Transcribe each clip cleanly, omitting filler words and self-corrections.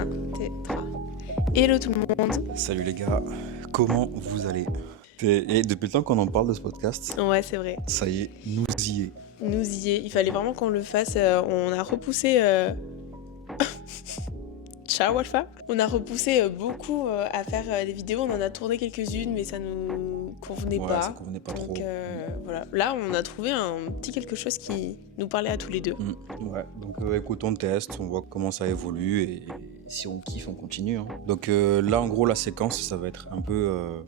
Un, deux, trois. Hello tout le monde. Salut les gars, comment vous allez? Et depuis le temps qu'on en parle de ce podcast, Ouais, c'est vrai. ça y est, nous y est. Nous y est. Il fallait vraiment qu'on le fasse. On a repoussé. Ciao Alpha. On a repoussé beaucoup à faire des vidéos. On en a tourné quelques-unes, mais ça nous convenait Ouais, pas. ça convenait pas trop. Donc voilà. Là, on a trouvé un petit quelque chose qui nous parlait à tous les deux. Ouais, donc écoute, on teste, on voit comment ça évolue et si on kiffe, on continue, hein. Donc là, en gros, la séquence, ça va être un peu...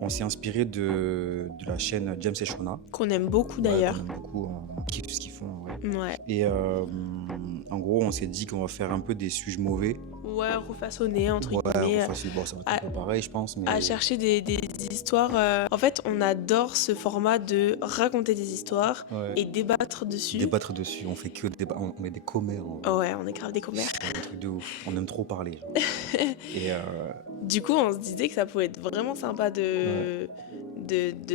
on s'est inspiré de la chaîne James et Shona. Qu'on aime beaucoup Ouais, d'ailleurs. qu'on aime beaucoup, on kiffe ce qu'ils font, ouais. Ouais. Et en gros, on s'est dit qu'on va faire un peu des sujets mauvais. Ouais, refaçonner entre Ouais, guillemets. bon, ça va être un peu pareil, je pense, mais... À chercher des histoires. En fait, on adore ce format de raconter des histoires Ouais. et débattre dessus. Débattre dessus, on fait que débat, on est des commères. Ouais, on est grave des commères. C'est un truc de ouf, on aime trop parler. Genre. Et Du coup, on se disait que ça pouvait être vraiment sympa de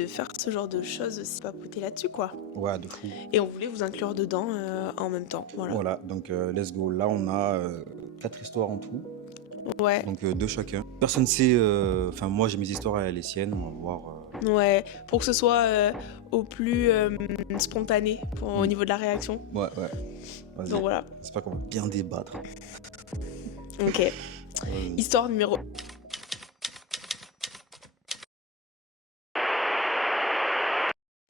faire ce genre de choses aussi, papoter là-dessus, quoi. ouais, de fou. Et on voulait vous inclure dedans en même temps. Voilà, donc let's go. Là, on a 4 histoires en tout, Ouais, donc 2 chacun. Personne sait, enfin, moi j'ai mes histoires, elle a les siennes, on va voir. ouais. Pour que ce soit au plus spontané au niveau de la réaction. Ouais. Vas-y. Donc voilà. J'espère qu'on va bien débattre. Ok. Vas-y. Histoire numéro.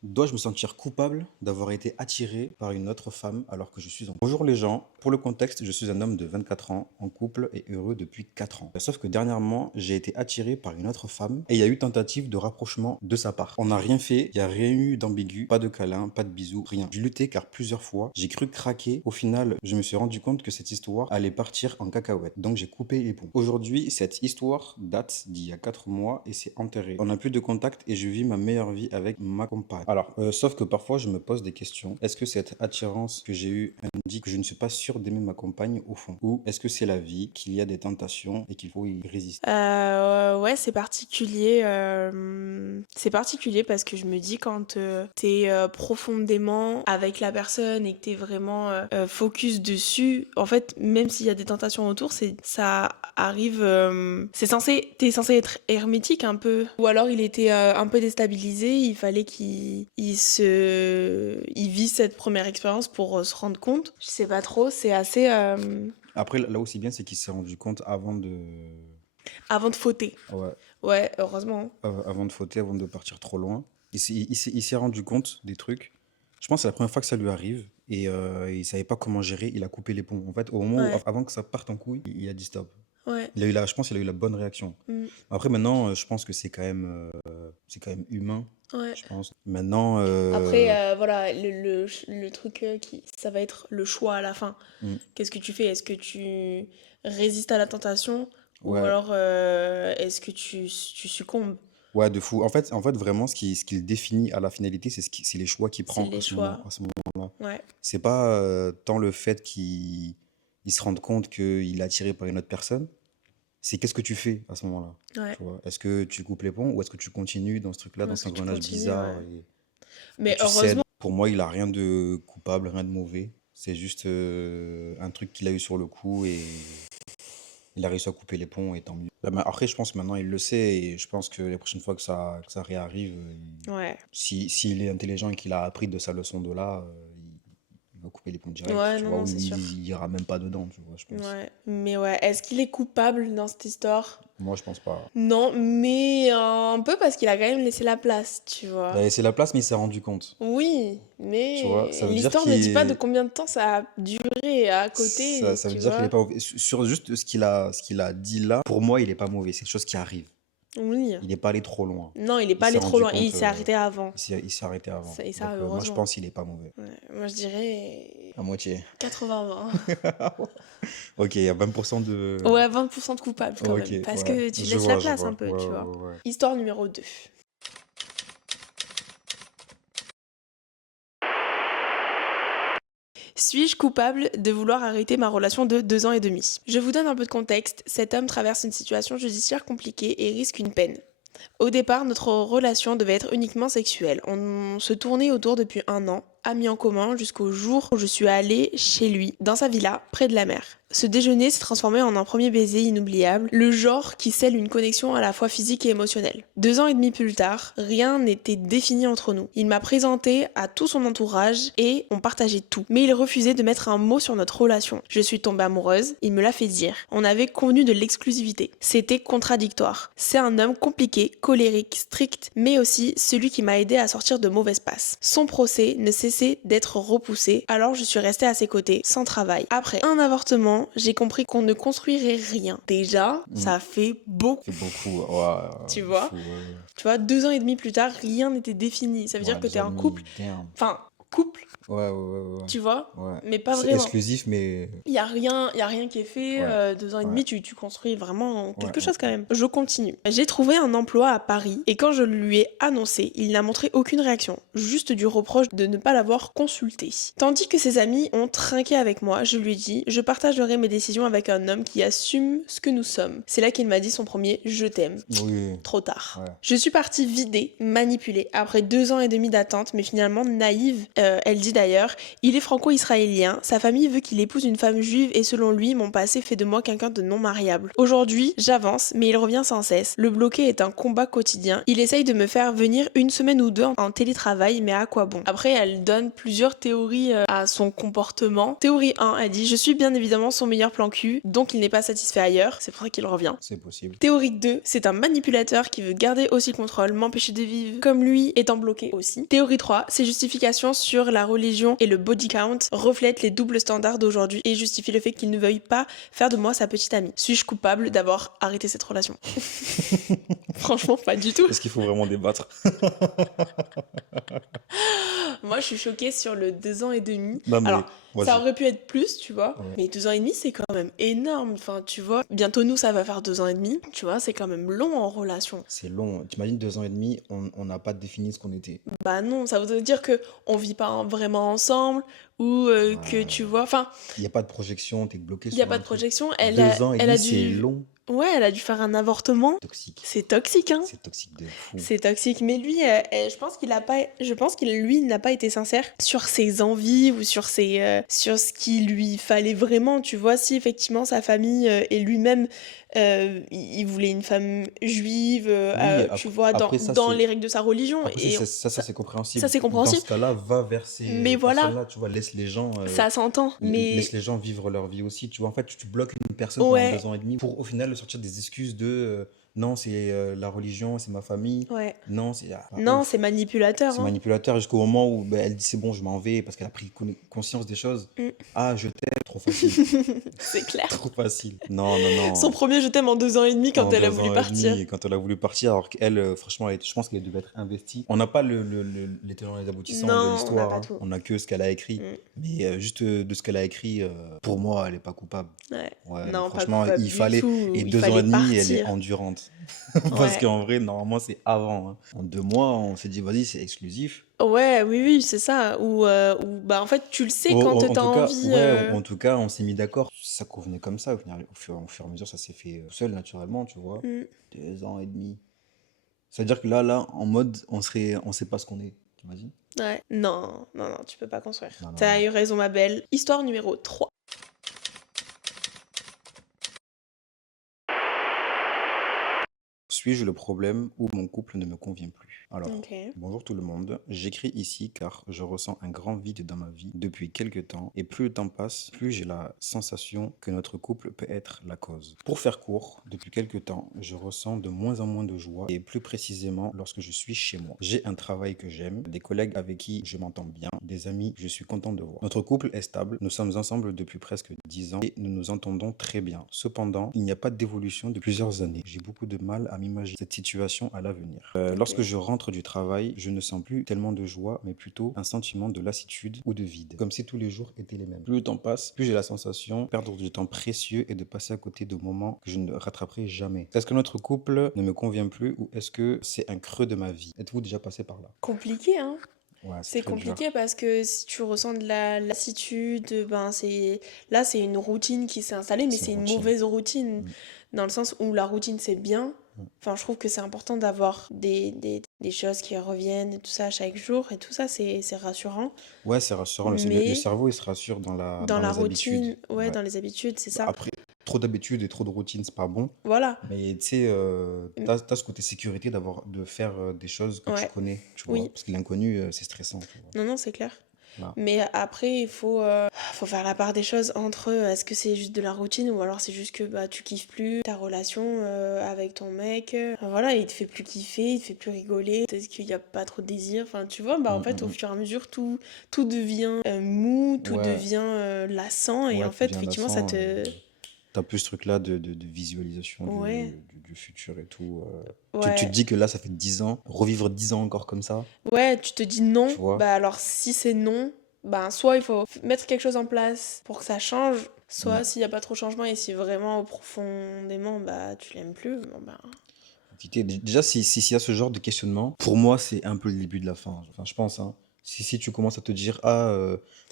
Dois-je me sentir coupable d'avoir été attiré par une autre femme alors que je suis en... Bonjour les gens, pour le contexte, je suis un homme de 24 ans, en couple et heureux depuis 4 ans. Sauf que dernièrement, j'ai été attiré par une autre femme et il y a eu tentative de rapprochement de sa part. On n'a rien fait, il n'y a rien eu d'ambigu, pas de câlin, pas de bisous, rien. J'ai lutté car plusieurs fois, j'ai cru craquer. Au final, je me suis rendu compte que cette histoire allait partir en cacahuète. Donc j'ai coupé les ponts. Aujourd'hui, cette histoire date d'il y a 4 mois et c'est enterré. On n'a plus de contact et je vis ma meilleure vie avec ma compagne. Alors, sauf que parfois, je me pose des questions. Est-ce que cette attirance que j'ai eue indique que je ne suis pas sûr d'aimer ma compagne au fond? Ou est-ce que c'est la vie, qu'il y a des tentations et qu'il faut y résister? Ouais, c'est particulier. C'est particulier parce que je me dis quand t'es profondément avec la personne et que t'es vraiment focus dessus, en fait, même s'il y a des tentations autour, ça arrive. T'es censé être hermétique un peu. Ou alors il était un peu déstabilisé, il fallait qu'il vit cette première expérience pour se rendre compte. Je sais pas trop, c'est assez. Après, là aussi bien, c'est qu'il s'est rendu compte avant de... Avant de fauter. Ouais, Ouais, heureusement. avant de fauter, avant de partir trop loin. Il s'est rendu compte des trucs. Je pense que c'est la première fois que ça lui arrive et il savait pas comment gérer. Il a coupé les ponts. En fait, au moment où, Ouais. avant que ça parte en couille, il a dit stop. Ouais. Je pense qu'il a eu la bonne réaction. Mm. Après, maintenant, je pense que c'est quand même humain, Ouais. je pense. Maintenant, Après, voilà, le truc ça va être le choix à la fin. mm, Qu'est-ce que tu fais? Est-ce que tu résistes à la tentation ou ouais, alors est-ce que tu succombes? ouais, de fou. En fait, vraiment, ce qui le définit à la finalité, c'est les choix qu'il C'est prend les choix. à ce moment-là. Ouais. C'est pas tant le fait qu'il se rende compte qu'il est attiré par une autre personne, c'est qu'est-ce que tu fais à ce moment-là. Ouais. Tu vois? Est-ce que tu coupes les ponts ou est-ce que tu continues dans ce truc-là, Ou dans est-ce cet que tu engrenage continues? bizarre Ouais. et Mais tu cèdes? heureusement. Pour moi, il a rien de coupable, rien de mauvais. C'est juste un truc qu'il a eu sur le coup et il a réussi à couper les ponts et tant mieux. Bah, après, je pense que maintenant il le sait et je pense que les prochaines fois que ça réarrive, Ouais. s'il est intelligent et qu'il a appris de sa leçon de là, il va couper les ponts direct, Ouais, tu non, vois, non, ou c'est sûr. il ira même pas dedans, tu vois, je pense. Ouais. Mais ouais, est-ce qu'il est coupable dans cette histoire? Moi, je pense pas. Non, mais un peu parce qu'il a quand même laissé la place, tu Il a vois. laissé la place, mais il s'est rendu compte. Oui, Tu vois, mais ça veut dire l'histoire ne dit pas de qu'il combien de temps ça a duré à côté, ça veut tu dire qu'il est vois. pas mauvais. Sur juste ce qu'il a dit là, pour moi, il est pas mauvais. C'est quelque chose qui arrive. Oui. Il n'est pas allé trop loin. Non, il est Il pas s'est allé trop rendu loin. Et il compte. s'est arrêté avant. Il s'est arrêté avant. Et ça, Donc, moi, je heureusement. pense qu'il est pas mauvais. Ouais. Moi, je dirais À moitié. 80-20. Ok, il y a 20% de. Ouais, 20% de coupable quand Ok, même. Parce ouais. que tu Je laisses la vois, je place vois. un peu, Ouais, tu ouais, vois. ouais. Histoire numéro 2. Suis-je coupable de vouloir arrêter ma relation de 2 ans et demi? Je vous donne un peu de contexte. Cet homme traverse une situation judiciaire compliquée et risque une peine. Au départ, notre relation devait être uniquement sexuelle. On se tournait autour depuis 1 an. amis en commun jusqu'au jour où je suis allée chez lui, dans sa villa, près de la mer. Ce déjeuner s'est transformé en un premier baiser inoubliable, le genre qui scelle une connexion à la fois physique et émotionnelle. 2 ans et demi plus tard, rien n'était défini entre nous. Il m'a présenté à tout son entourage et on partageait tout. Mais il refusait de mettre un mot sur notre relation. Je suis tombée amoureuse, il me l'a fait dire. On avait convenu de l'exclusivité. C'était contradictoire. C'est un homme compliqué, colérique, strict, mais aussi celui qui m'a aidé à sortir de mauvaises passes. Son procès ne cessait d'être repoussé, alors je suis restée à ses côtés, sans travail. Après un avortement, j'ai compris qu'on ne construirait rien. Déjà, ça fait beaucoup. C'est beaucoup. Ouais, Tu de vois fou, ouais. Tu vois, 2 ans et demi plus tard, rien n'était défini. Ça veut dire Ouais, que t'es 2 ans et un demi, couple. damn. Enfin, couple, Ouais, ouais, ouais, ouais. tu vois, Ouais. mais pas C'est vraiment. exclusif, mais Y a rien qui est fait. ouais, 2 ans et demi, ouais, tu construis vraiment ouais, quelque ouais, chose quand ouais. même. Je continue. J'ai trouvé un emploi à Paris et quand je lui ai annoncé, il n'a montré aucune réaction, juste du reproche de ne pas l'avoir consulté. Tandis que ses amis ont trinqué avec moi, je lui ai dit, je partagerai mes décisions avec un homme qui assume ce que nous sommes. C'est là qu'il m'a dit son premier je t'aime. Oui, Trop tard. ouais. Je suis partie vidée, manipulée, après 2 ans et demi d'attente, mais finalement naïve. Elle dit d'ailleurs, il est franco-israélien, sa famille veut qu'il épouse une femme juive et selon lui, mon passé fait de moi quelqu'un de non mariable. Aujourd'hui, j'avance, mais il revient sans cesse. Le bloquer est un combat quotidien. Il essaye de me faire venir 1 semaine ou 2 en télétravail, mais à quoi bon? Après, elle donne plusieurs théories à son comportement. Théorie 1, elle dit, je suis bien évidemment son meilleur plan cul, donc il n'est pas satisfait ailleurs, c'est pour ça qu'il revient. C'est possible. Théorie 2, c'est un manipulateur qui veut garder aussi le contrôle, m'empêcher de vivre comme lui étant bloqué aussi. Théorie 3, ses justifications sur la religion et le body count reflètent les doubles standards d'aujourd'hui et justifient le fait qu'il ne veuille pas faire de moi sa petite amie. Suis-je coupable d'avoir arrêté cette relation? Franchement, pas du tout. Est-ce qu'il faut vraiment débattre? Moi, je suis choquée sur le 2 ans et demi. Non, mais Alors, ça vas-y. aurait pu être plus, tu vois, Ouais. mais 2 ans et demi, c'est quand même énorme. Enfin, tu vois, bientôt nous, ça va faire 2 ans et demi. Tu vois, c'est quand même long en relation. C'est long. T'imagines 2 ans et demi, on n'a pas défini ce qu'on était. Bah non, ça voudrait dire que on vit pas vraiment ensemble ou que tu vois, enfin, Il n'y a pas de projection, t'es bloqué il y a sur pas un de truc. projection. 2 ans et Elle a demi, c'est dû, long. ouais, elle a dû faire un avortement. Toxique. C'est toxique, hein. C'est toxique de fou. C'est toxique, mais lui, je pense qu'il a pas, je pense qu'il lui n'a pas été sincère sur ses envies ou sur sur ce qu'il lui fallait vraiment. Tu vois, si effectivement sa famille et lui-même, il voulait une femme juive, Oui, tu vois, après ça, dans c'est les règles de sa religion, après, et ça, c'est ça compréhensible. c'est Dans compréhensible. ce cas-là, va vers Mais ces voilà, personnes-là, tu vois, ça s'entend. laisse Mais les gens vivre leur vie aussi. Tu vois, en fait, tu bloques une personne pendant ouais, 2 ans et demi pour au final sortir des excuses de non, c'est la religion, c'est ma famille. ouais. Non, c'est pas Non, ouf. c'est manipulateur, C'est hein. manipulateur jusqu'au moment où ben, elle dit c'est bon, je m'en vais parce qu'elle a pris conscience des choses. Mm. Ah, je t'aime, trop facile. C'est clair. Trop facile. Non, non, Son non. premier je t'aime en 2 ans et demi quand En elle a deux voulu ans et partir. demi, quand elle a voulu partir, alors qu'elle, franchement, je pense qu'elle devait être investie. On n'a pas les tenants et les aboutissants de Non, on n'a l'histoire, pas hein. tout. On n'a que ce qu'elle a écrit. Mm. Mais juste de ce qu'elle a écrit, pour moi, elle n'est pas coupable. Ouais. Ouais, Non, pas franchement, coupable il du fallait. tout. Et Il 2 ans et fallait demi, elle est partir. endurante. Parce Ouais. qu'en vrai, normalement, c'est avant, hein. En 2 mois, on s'est dit, vas-y, c'est exclusif. Ouais, oui, oui, c'est ça. Ou bah en fait, tu le sais quand En t'as tout cas, envie. ouais, en tout cas, on s'est mis d'accord. Ça convenait comme ça. Au fur et à mesure, ça s'est fait tout seul, naturellement, tu vois. Mm. 2 ans et demi. C'est-à-dire que là, en mode, on sait pas ce qu'on est. T'imagines? Ouais. Non, non, non, tu peux pas construire. Non, non, T'as non. eu raison, ma belle. Histoire numéro 3. Suis-je le problème ou mon couple ne me convient plus? Alors, Ok. bonjour tout le monde. J'écris ici car je ressens un grand vide dans ma vie depuis quelques temps et plus le temps passe, plus j'ai la sensation que notre couple peut être la cause. Pour faire court, depuis quelques temps, je ressens de moins en moins de joie et plus précisément lorsque je suis chez moi. J'ai un travail que j'aime, des collègues avec qui je m'entends bien, des amis que je suis content de voir. Notre couple est stable, nous sommes ensemble depuis presque 10 ans et nous nous entendons très bien. Cependant, il n'y a pas d'évolution depuis plusieurs années. J'ai beaucoup de mal à m'imaginer cette situation à l'avenir. Lorsque Ok. je rentre du travail, je ne sens plus tellement de joie, mais plutôt un sentiment de lassitude ou de vide, comme si tous les jours étaient les mêmes. Plus le temps passe, plus j'ai la sensation de perdre du temps précieux et de passer à côté de moments que je ne rattraperai jamais. Est-ce que notre couple ne me convient plus ou est-ce que c'est un creux de ma vie? Êtes-vous déjà passé par là? Compliqué, hein? Ouais, c'est C'est très dur. compliqué parce que si tu ressens de la lassitude, ben c'est une routine qui s'est installée, mais C'est une c'est une routine. mauvaise routine Mm, dans le sens où la routine c'est bien. mm. Enfin, je trouve que c'est important d'avoir des choses qui reviennent et tout ça chaque jour et tout ça, c'est rassurant. Ouais, c'est rassurant. Le Mais cerveau, il se rassure dans dans la les habitudes. routine, ouais, Ouais. dans les habitudes, c'est Bah, ça. après, trop d'habitudes et trop de routine, c'est pas bon. Voilà. Mais tu sais, t'as ce côté sécurité de faire des choses que tu Ouais, connais, tu vois. oui. Parce que l'inconnu, c'est stressant, tu vois. Non, non, c'est clair. Voilà. Mais après, faut faire la part des choses entre est-ce que c'est juste de la routine ou alors c'est juste que bah, tu kiffes plus ta relation avec ton mec. Voilà, il te fait plus kiffer, il te fait plus rigoler. Est-ce qu'il n'y a pas trop de désir? Enfin, tu vois, bah, en Mm, fait, mm, au mm. fur et à mesure, tout devient mou, tout Ouais, devient lassant. Et ouais, en tout fait, devient effectivement, ça lassant. te... T'as plus ce truc-là de visualisation Ouais, du futur et tout. Tu te ouais. dis que là, ça fait 10 ans, revivre 10 ans encore comme ça, Ouais, tu te dis tu non. vois. Bah alors, si c'est non, bah soit il faut mettre quelque chose en place pour que ça change, soit Ouais. s'il n'y a pas trop de changement et si vraiment profondément bah tu l'aimes plus, bon bah. Déjà, s'il y a ce genre de questionnement, pour moi, c'est un peu le début de la fin. Enfin, je pense, hein. Si tu commences à te dire, ah,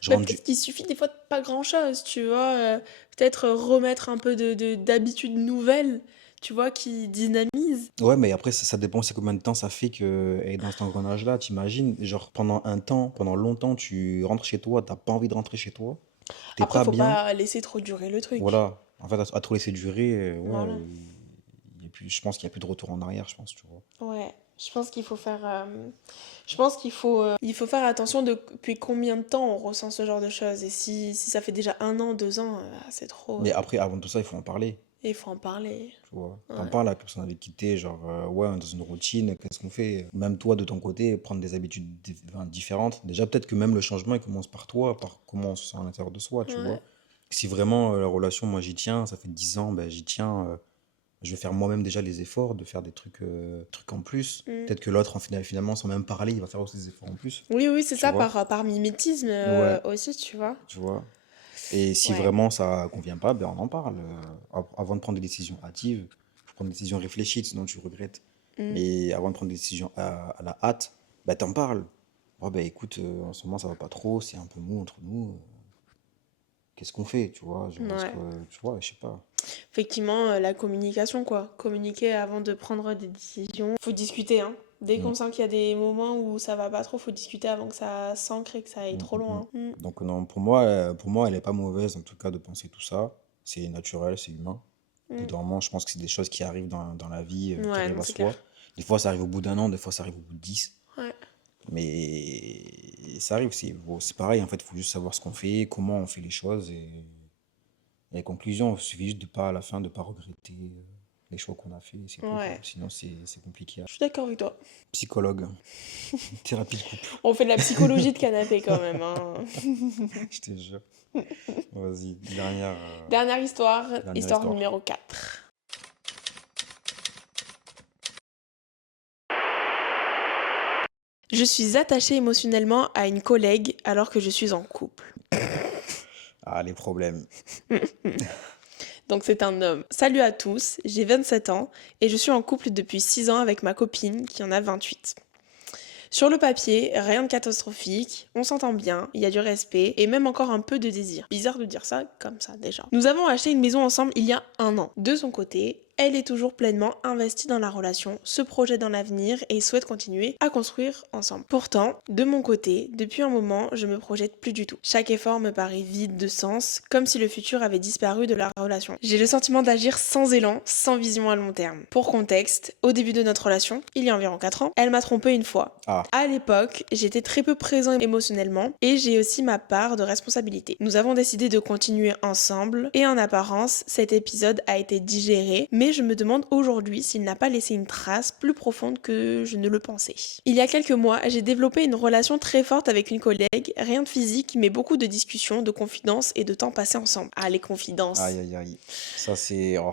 je Bah rentre du... peut-être qu'il suffit des fois de pas grand-chose, tu vois. Peut-être remettre un peu d'habitudes nouvelles, tu vois, qui dynamisent. Ouais, mais après, ça dépend c'est combien de temps ça fait qu'elle est dans cet engrenage-là. T'imagines, genre, pendant un temps, pendant longtemps, tu rentres chez toi, t'as pas envie de rentrer chez toi, t'es Après, pas faut bien. pas laisser trop durer le truc. Voilà. En fait, à trop laisser durer, ouais, Voilà. je pense qu'il y a plus de retour en arrière, je pense, tu vois. Ouais, je pense qu'il faut faire, je pense il faut faire attention depuis combien de temps on ressent ce genre de choses. Et si ça fait déjà 1 an, 2 ans, c'est trop. Mais après, avant tout ça, il faut en parler, Et il faut en parler. tu vois. T'en Ouais. parles à la personne avec qui t'es, genre, ouais, on est dans une routine, qu'est-ce qu'on fait? Même toi, de ton côté, prendre des habitudes enfin, différentes. Déjà, peut-être que même le changement, il commence par toi, par comment on se sent à l'intérieur de soi, tu vois. Ouais. Si vraiment la relation, moi, j'y tiens, ça fait 10 ans, ben, j'y tiens, je vais faire moi-même déjà les efforts de faire des trucs en plus. Mm. Peut-être que l'autre, finalement, sans même parler, il va faire aussi des efforts en plus, Oui, oui, c'est tu ça, vois. par mimétisme Ouais, aussi, tu vois. tu vois. Et si Ouais. vraiment ça convient pas, ben on en parle. Avant de prendre des décisions hâtives, faut prendre des décisions réfléchies, sinon tu regrettes. Mm. Mais avant de prendre des décisions à la hâte, ben t'en parles. Oh, ben écoute, en ce moment ça va pas trop, c'est un peu mou entre nous. Qu'est-ce qu'on fait, tu vois? Genre, est-ce Ouais. que, tu vois, je sais pas. Effectivement, la communication, quoi. Communiquer avant de prendre des décisions. Faut discuter, hein. Dès Mm, qu'on sent qu'il y a des moments où ça va pas trop, faut discuter avant que ça s'ancre et que ça aille mm, trop mm, mm. loin. Mm. Donc non, pour moi, elle est pas mauvaise en tout cas de penser tout ça. C'est naturel, c'est humain. Au bout Mm. d'un moment, je pense que c'est des choses qui arrivent dans la vie, qui Ouais, arrivent non, à c'est clair. soi. Des fois, ça arrive au bout d'un an, des fois, ça arrive au bout de 10. Ouais. Mais ça arrive, c'est pareil, en fait, il faut juste savoir ce qu'on fait, comment on fait les choses. Et les conclusions, il suffit juste de pas, à la fin, de pas regretter les choix qu'on a fait, c'est tout, quoi. Ouais. Sinon, c'est compliqué. Je suis d'accord avec toi. Psychologue, thérapie de couple, On fait de la psychologie de canapé quand même, hein. je te jure. Vas-y, Dernière histoire, dernière histoire histoire. numéro 4. Je suis attachée émotionnellement à une collègue alors que je suis en couple. Ah, les problèmes. Donc c'est un homme. Salut à tous, j'ai 27 ans et je suis en couple depuis 6 ans avec ma copine qui en a 28. Sur le papier, rien de catastrophique, on s'entend bien, il y a du respect et même encore un peu de désir. Bizarre de dire ça comme ça déjà. Nous avons acheté une maison ensemble il y a 1 an. De son côté, elle est toujours pleinement investie dans la relation, se projette dans l'avenir et souhaite continuer à construire ensemble. Pourtant, de mon côté, depuis un moment, je me projette plus du tout. Chaque effort me paraît vide de sens, comme si le futur avait disparu de la relation. J'ai le sentiment d'agir sans élan, sans vision à long terme. Pour contexte, au début de notre relation, il y a environ 4 ans, elle m'a trompé une fois. Ah, À l'époque, j'étais très peu présent émotionnellement et j'ai aussi ma part de responsabilité. Nous avons décidé de continuer ensemble et en apparence, cet épisode a été digéré, mais je me demande aujourd'hui s'il n'a pas laissé une trace plus profonde que je ne le pensais. Il y a quelques mois, j'ai développé une relation très forte avec une collègue, rien de physique, mais beaucoup de discussions, de confidences et de temps passé ensemble. Ah, les confidences. aïe, aïe, aïe. Ça, c'est... Oh,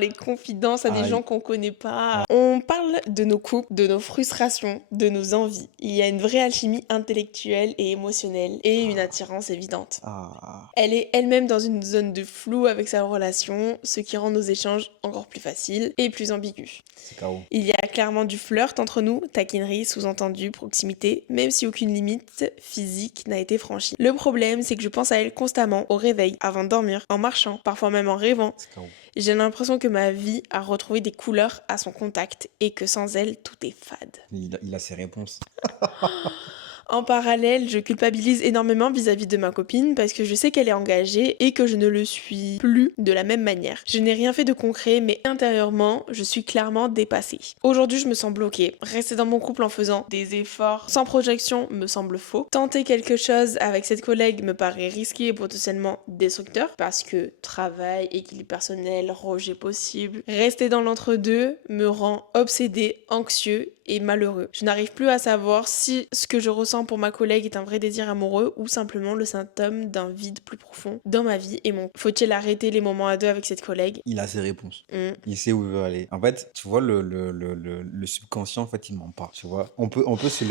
Les confidences à des gens aïe. qu'on connaît pas. On parle de nos couples, de nos frustrations, de nos envies. Il y a une vraie alchimie intellectuelle et émotionnelle et une attirance évidente. Ah, Elle est elle-même dans une zone de flou avec sa relation, ce qui rend rend nos échanges encore plus faciles et plus ambigus. C'est KO. Il y a clairement du flirt entre nous, taquinerie, sous-entendu, proximité, même si aucune limite physique n'a été franchie. Le problème, c'est que je pense à elle constamment, au réveil, avant de dormir, en marchant, parfois même en rêvant. C'est KO. J'ai l'impression que ma vie a retrouvé des couleurs à son contact et que sans elle, tout est fade. Il a ses réponses. En parallèle, je culpabilise énormément vis-à-vis de ma copine parce que je sais qu'elle est engagée et que je ne le suis plus de la même manière. Je n'ai rien fait de concret, mais intérieurement, je suis clairement dépassée. Aujourd'hui, je me sens bloquée. Rester dans mon couple en faisant des efforts sans projection me semble faux. Tenter quelque chose avec cette collègue me paraît risqué et potentiellement destructeur parce que travail, équilibre personnel, rejet possible. Rester dans l'entre-deux me rend obsédée, anxieux et malheureux. Je n'arrive plus à savoir si ce que je ressens pour ma collègue est un vrai désir amoureux ou simplement le symptôme d'un vide plus profond dans ma vie et mon... Faut-il arrêter les moments à deux avec cette collègue? Il a ses réponses. Mm. Il sait où il veut aller. En fait, tu vois, le subconscient, en fait, il ment pas. Tu vois, on peut se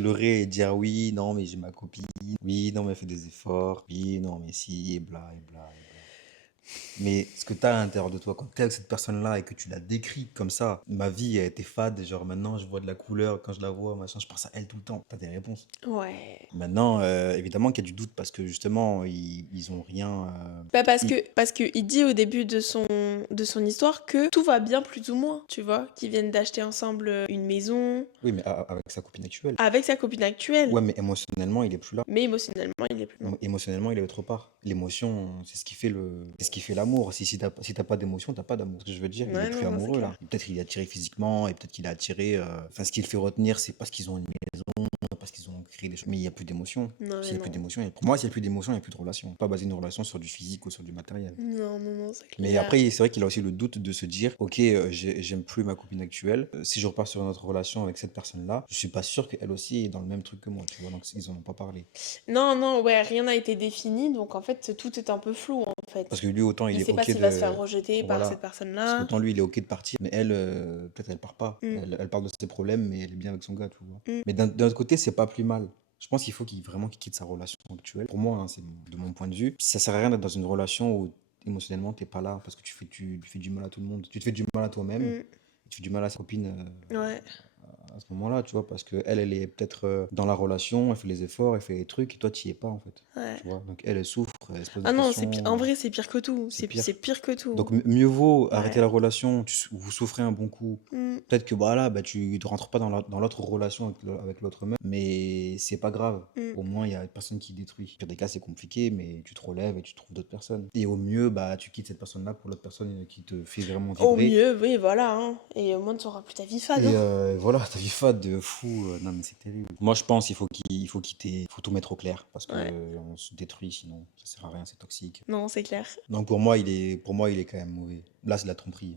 leurrer et dire oui, non, mais j'ai ma copine. Oui, non, mais elle fait des efforts. Oui, non, mais si, et bla, et bla, et bla. Mais ce que tu as à l'intérieur de toi, quand tu es avec cette personne-là et que tu la décris comme ça, ma vie a été fade, genre maintenant je vois de la couleur, quand je la vois, machin, je pense à elle tout le temps. Tu as des réponses. Ouais. Maintenant, évidemment qu'il y a du doute parce que justement, ils ont rien. Bah Ils- parce que il dit au début de son histoire que tout va bien plus ou moins, tu vois, qu'ils viennent d'acheter ensemble une maison Oui, mais avec sa copine actuelle. avec sa copine actuelle, Ouais, mais émotionnellement, il est plus là. mais émotionnellement, il est plus loin. Émotionnellement, il est autre part. L'émotion, c'est ce qui fait c'est ce qui fait l'amour. Si t'as pas d'émotion, t'as pas d'amour. Ce que je veux dire, il est Ouais, plus non, non, c'est amoureux là. clair. Peut-être qu'il est attiré physiquement et peut-être qu'il est attiré. Enfin, ce qui le fait retenir, c'est parce qu'ils ont une maison, parce qu'ils ont créé des choses. Mais il y a plus d'émotion. Non, S'il y mais a plus non. d'émotion, pour moi, s'il y a plus d'émotion, il y a plus de relation. Pas baser une relation sur du physique ou sur du matériel. Non, non, non, c'est Mais clair. après, c'est vrai qu'il a aussi le doute de se dire, ok, j'aime plus ma copine actuelle. Si je repars sur une autre relation avec cette personne-là, je suis pas sûr qu'elle aussi est dans le même truc que moi, tu vois. Donc ils en ont pas parlé. Non, non, ouais, rien n'a été défini, donc en fait, tout est un peu flou, en Parce fait. que lui, autant il Il est sait pas ok s'il va se faire de, rejeter par cette voilà. Parce personne-là. qu'autant lui, il est ok de partir, mais elle, peut-être elle part pas. Mm, Elle parle de ses problèmes, mais elle est bien avec son gars, tu vois. mm. Mais d'un autre côté, c'est pas plus mal. Je pense qu'il faut vraiment qu'il quitte sa relation actuelle. Pour moi, hein, c'est de mon point de vue. Ça sert à rien d'être dans une relation où émotionnellement t'es pas là parce que tu fais du mal à tout le monde. Tu te fais du mal à toi-même, Mm, tu fais du mal à sa copine ouais, à ce moment-là, tu vois, parce que elle est peut-être dans la relation, elle fait les efforts, elle fait les trucs, et toi, tu y es pas en fait. ouais. Tu vois, donc elle souffre, elle se pose des Ah non, c'est pire. En questions, vrai, c'est pire que tout. c'est C'est pire. pire que tout. Donc mieux vaut arrêter Ouais. la relation, vous souffrez un bon coup. Mm, Peut-être que voilà, bah, tu ne rentres pas dans l'autre relation avec l'autre meuf, mais c'est pas grave. mm. Au moins, il y a personne qui détruit. Dans des cas, c'est compliqué, mais tu te relèves et tu trouves d'autres personnes. Et au mieux, bah, tu quittes cette personne-là pour l'autre personne qui te fait vraiment Au vibrer. mieux, oui, voilà, hein. Et au moins, tu n'auras plus ta vie fade, Et hein. voilà, ta vie fade de fou, non mais c'est terrible. Moi je pense il faut quitter, il faut tout mettre au clair parce que Ouais. on se détruit sinon, ça sert à rien, c'est toxique. Non, c'est clair. Donc pour moi il est quand même mauvais. Là c'est de la tromperie.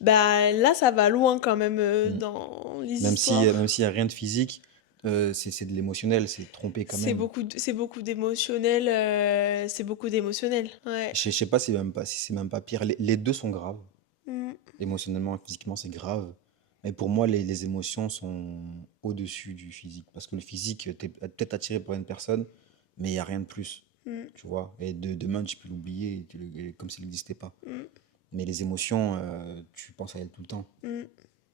Bah là, ça va loin quand même Mm. dans les Même histoires. s'il y a rien de physique, c'est de l'émotionnel, c'est tromper quand même. C'est beaucoup d'émotionnel. C'est beaucoup d'émotionnel. Ouais. Je sais pas si c'est même pas pire. Les deux sont graves. Mm, Émotionnellement et physiquement c'est grave. Mais pour moi les émotions sont au-dessus du physique parce que le physique t'es peut-être attiré par une personne, mais il y a rien de plus. mm, Tu vois. Et demain, tu peux l'oublier comme s'il n'existait pas. mm, Mais les émotions, tu penses à elle tout le temps. mm.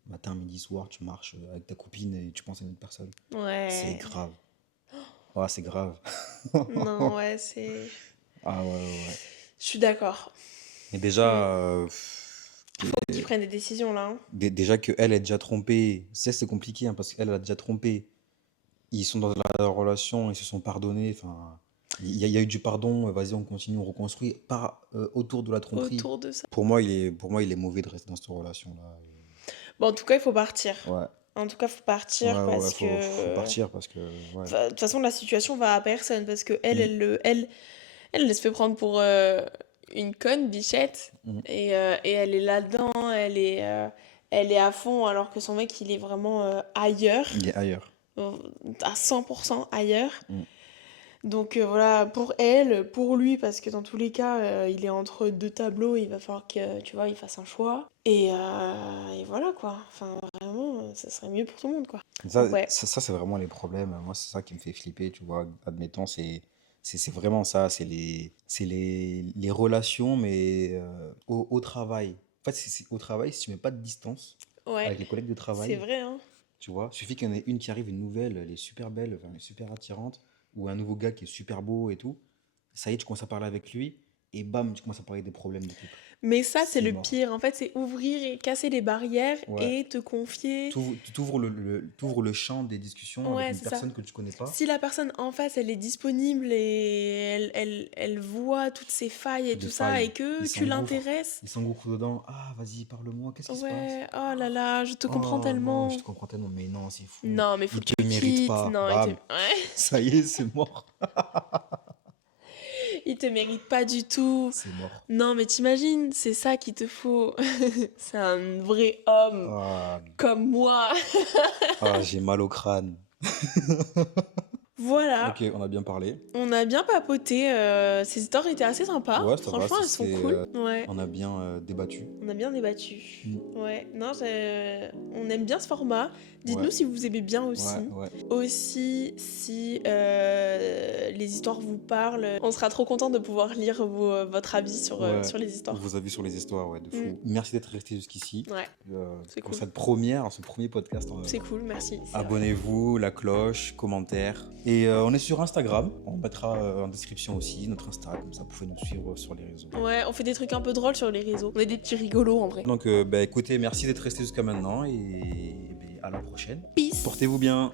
Matin, midi, soir, tu marches avec ta copine et tu penses à une autre personne. C'est Ouais. grave. Ah, c'est grave. Non, ouais, c'est. Ah ouais, ouais, ouais. Je suis d'accord. Et Mm. déjà, Faut qu'ils prennent des décisions là, hein. déjà qu'elle est déjà trompée, c'est compliqué hein, parce qu'elle a déjà trompé. Ils sont dans la relation, ils se sont pardonnés. Enfin, il y a eu du pardon. Vas-y, on continue, on reconstruit. Autour de la tromperie. Autour de ça. Pour moi, il est mauvais de rester dans cette relation-là. Bon, en tout cas, il faut partir. Ouais. En tout cas, faut Ouais, partir ouais, parce faut que. partir parce que, ouais. Enfin, de toute façon, la situation va à personne parce que Mm, elle se fait prendre pour une conne, bichette. mm. Et elle est là-dedans, elle est à fond alors que son mec, il est vraiment ailleurs, Il est ailleurs. euh, à 100% ailleurs. Mm. Donc voilà, pour elle, pour lui, parce que dans tous les cas, il est entre deux tableaux, il va falloir que, tu vois, il fasse un choix. Et voilà, quoi. Enfin, vraiment, ça serait mieux pour tout le monde, quoi. Donc ouais. Ça, c'est vraiment les problèmes. Moi, c'est ça qui me fait flipper, tu vois. Admettons, c'est vraiment ça. C'est les relations, mais au travail. En fait, au travail, si tu mets pas de distance Ouais, avec les collègues de c'est travail, vrai, hein. tu vois, suffit qu'il y en ait une qui arrive, une nouvelle, elle est super belle, enfin, elle est super attirante, ou un nouveau gars qui est super beau et tout, ça y est, tu commences à parler avec lui, et bam, tu commences à parler des problèmes de couple. Mais ça, c'est C'est le mort. pire. En fait, c'est ouvrir et casser les barrières Ouais. et te confier. T'ouvres le champ des discussions avec Ouais, une c'est ça. personne que tu connais pas, Si la personne en face, elle est disponible et elle voit toutes ses failles et toutes les tout ça, et failles, que il tu s'engouffre, l'intéresses, il s'engouffre dedans, ah, vas-y, parle-moi, qu'est-ce qui se passe? ouais, oh là là, je te comprends Oh non, je te tellement. comprends tellement, mais non, c'est fou, Non, mais faut il que te tu mérite quittes. pas, Non, bam, ouais, ça y est, c'est mort, il te mérite pas du tout. c'est mort. Non, mais t'imagines, c'est ça qu'il te faut. C'est un vrai homme Ah, comme moi. j'ai mal au crâne. Voilà, Ok, on a bien parlé. on a bien papoté. Ces histoires étaient assez sympas. Ouais, ça va, Franchement, elles sont cool. Ouais. on a bien débattu. On a bien débattu. Mm. Ouais, non, on aime bien ce format. Ouais, Dites-nous si vous aimez bien aussi. ouais. Aussi, si les histoires vous parlent, on sera trop content de pouvoir lire votre avis Ouais, sur les histoires. vos avis sur les histoires, ouais, de Mm. fou. Merci d'être resté jusqu'ici. Ouais, c'est Pour cool. ce premier podcast. C'est cool, merci. C'est vrai. Abonnez-vous, la cloche, commentaire. Et on est sur Instagram. On mettra en description aussi notre Insta, comme ça vous pouvez nous suivre sur les réseaux. Ouais, on fait des trucs un peu drôles sur les réseaux. On est des petits rigolos en vrai. Donc écoutez, merci d'être resté jusqu'à maintenant et à la prochaine. Peace. Portez-vous bien.